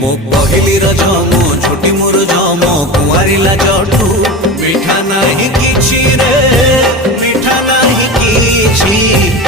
मो पहली रज मो छोटी मोर जम कुआरिला जठू मिठा नहीं किछि रे मिठा नहीं किछि।